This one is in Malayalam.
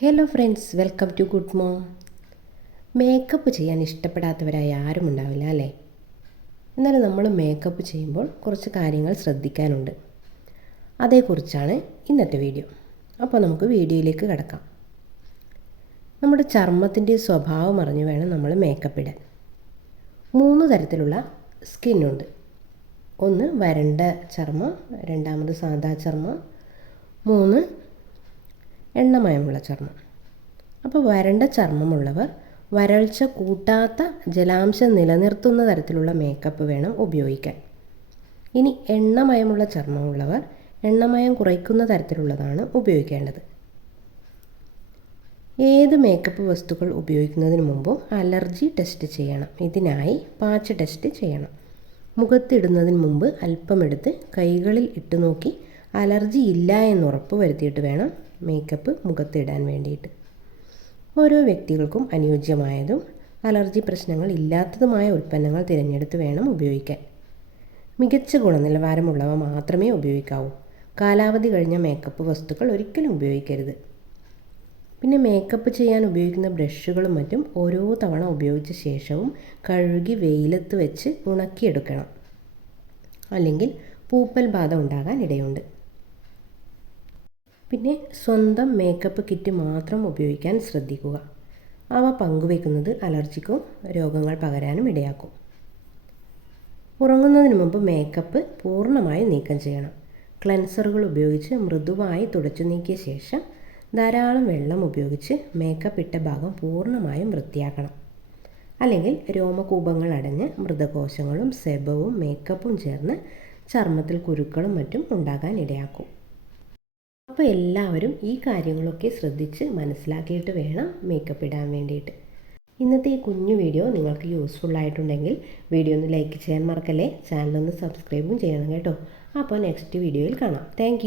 Hello friends, welcome to good mom. Makeup ചെയ്യാൻ ഇഷ്ടപ്പെടാത്തവരായി ആരും ഉണ്ടാവില്ല അല്ലേ? എന്നാലും നമ്മൾ മേക്കപ്പ് ചെയ്യുമ്പോൾ കുറച്ച് കാര്യങ്ങൾ ശ്രദ്ധിക്കാനുണ്ട്. അതേക്കുറിച്ചാണ് ഇന്നത്തെ വീഡിയോ. അപ്പോൾ നമുക്ക് വീഡിയോയിലേക്ക് കടക്കാം. നമ്മുടെ ചർമ്മത്തിൻ്റെ സ്വഭാവം അറിഞ്ഞു വേണം നമ്മൾ മേക്കപ്പ് ഇടാൻ. 3 തരത്തിലുള്ള സ്കിന്നുണ്ട്. ഒന്ന് വരണ്ട ചർമ്മം, രണ്ടാമത് സാദാ ചർമ്മം, 3 എണ്ണമയമുള്ള ചർമ്മം. അപ്പോൾ വരണ്ട ചർമ്മമുള്ളവർ വരൾച്ച കൂട്ടാത്ത ജലാംശം നിലനിർത്തുന്ന തരത്തിലുള്ള മേക്കപ്പ് വേണം ഉപയോഗിക്കാൻ. ഇനി എണ്ണമയമുള്ള ചർമ്മമുള്ളവർ എണ്ണമയം കുറയ്ക്കുന്ന തരത്തിലുള്ളതാണ് ഉപയോഗിക്കേണ്ടത്. ഏത് മേക്കപ്പ് വസ്തുക്കൾ ഉപയോഗിക്കുന്നതിന് മുമ്പും അലർജി ടെസ്റ്റ് ചെയ്യണം. ഇതിനായി പാച്ച് ടെസ്റ്റ് ചെയ്യണം. മുഖത്തിടുന്നതിന് മുമ്പ് അല്പമെടുത്ത് കൈകളിൽ ഇട്ട് നോക്കി അലർജി ഇല്ല എന്ന് ഉറപ്പ് വരുത്തിയിട്ട് വേണം മേക്കപ്പ് മുഖത്തിടാൻ വേണ്ടിയിട്ട്. ഓരോ വ്യക്തികൾക്കും അനുയോജ്യമായതും അലർജി പ്രശ്നങ്ങൾ ഇല്ലാത്തതുമായ ഉൽപ്പന്നങ്ങൾ തിരഞ്ഞെടുത്ത് വേണം ഉപയോഗിക്കാൻ. മികച്ച ഗുണനിലവാരമുള്ളവ മാത്രമേ ഉപയോഗിക്കാവൂ. കാലാവധി കഴിഞ്ഞ മേക്കപ്പ് വസ്തുക്കൾ ഒരിക്കലും ഉപയോഗിക്കരുത്. പിന്നെ മേക്കപ്പ് ചെയ്യാൻ ഉപയോഗിക്കുന്ന ബ്രഷുകളും മറ്റും ഓരോ തവണ ഉപയോഗിച്ച ശേഷവും കഴുകി വെയിലത്ത് വെച്ച് ഉണക്കിയെടുക്കണം. അല്ലെങ്കിൽ പൂപ്പൽ ബാധ ഉണ്ടാകാൻ ഇടയുണ്ട്. പിന്നെ സ്വന്തം മേക്കപ്പ് കിറ്റ് മാത്രം ഉപയോഗിക്കാൻ ശ്രദ്ധിക്കുക. അവ പങ്കുവെക്കുന്നത് അലർജിക്കും രോഗങ്ങൾ പകരാനും ഇടയാക്കും. ഉറങ്ങുന്നതിന് മുമ്പ് മേക്കപ്പ് പൂർണ്ണമായി നീക്കം ചെയ്യണം. ക്ലെൻസറുകൾ ഉപയോഗിച്ച് മൃദുവായി തുടച്ചു നീക്കിയ ശേഷം ധാരാളം വെള്ളം ഉപയോഗിച്ച് മേക്കപ്പ് ഇട്ട ഭാഗം പൂർണ്ണമായും വൃത്തിയാക്കണം. അല്ലെങ്കിൽ രോമകൂപങ്ങൾ അടഞ്ഞ് മൃതകോശങ്ങളും സെബവും മേക്കപ്പും ചേർന്ന് ചർമ്മത്തിൽ കുരുക്കളും മറ്റും ഉണ്ടാകാൻ ഇടയാക്കും. അപ്പോൾ എല്ലാവരും ഈ കാര്യങ്ങളൊക്കെ ശ്രദ്ധിച്ച് മനസ്സിലാക്കിയിട്ട് വേണം മേക്കപ്പ് ഇടാൻ വേണ്ടിയിട്ട്. ഇന്നത്തെ ഈ കുഞ്ഞു വീഡിയോ നിങ്ങൾക്ക് യൂസ്ഫുൾ ആയിട്ടുണ്ടെങ്കിൽ വീഡിയോ ഒന്ന് ലൈക്ക് ചെയ്യാൻ മറക്കല്ലേ. ചാനലൊന്ന് സബ്സ്ക്രൈബും ചെയ്യണം കേട്ടോ. അപ്പോൾ നെക്സ്റ്റ് വീഡിയോയിൽ കാണാം. താങ്ക്